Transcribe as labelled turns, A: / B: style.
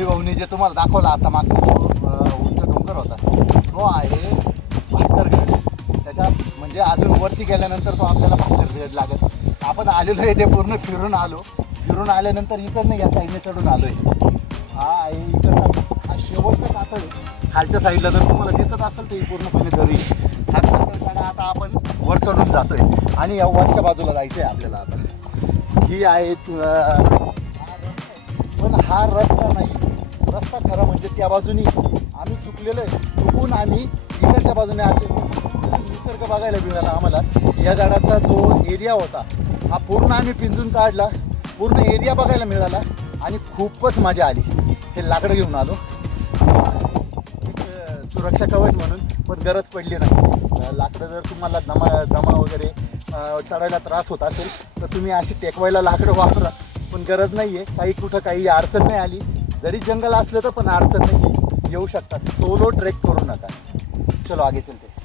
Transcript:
A: जे तुम्हाला दाखवला आता मागचा उंच डोंगर होता तो आहे भास्करगड त्याच्यात म्हणजे अजून वरती गेल्यानंतर तो आपल्याला भास्करगड लागत आपण आलेलो आहे ते पूर्ण फिरून आलो. फिरून आल्यानंतर इकडनं या साईडने चढून आलो आहे हा आहे इकडचा हा शेवटचा कातळ आहे खालच्या साईडला जर तुम्हाला दिसत असेल तर ही पूर्णपणे दरी. हा कातळकडा आता आपण वर चढून जातोय. आणि या वरच्या बाजूला जायचं आहे आपल्याला आता. ही आहे हा रस्ता नाही. रस्ता खरा म्हणजे त्या बाजूनी आम्ही चुकलेलो आहे. चुकून आम्ही इकडच्या बाजूने आले निसर्ग बघायला मिळाला आम्हाला. या झाडाचा जो एरिया होता हा पूर्ण आम्ही पिंजून काढला. पूर्ण एरिया बघायला मिळाला. आणि खूपच मजा आली. हे लाकडं घेऊन आलो. सुरक्षा कवच म्हणून पण गरज पडली नाही. लाकडं जर तुम्हाला दमा दमा वगैरे चढायला त्रास होत असेल तर तुम्ही अशी टेकवायला लाकडं वापरा. पण गरज नाही आहे काही कुठं काही अडचण नाही आली. जरी जंगल असलं तर पण अडचण नाही येऊ शकतात. सोलो ट्रेक करू नका. चलो आगे चलते.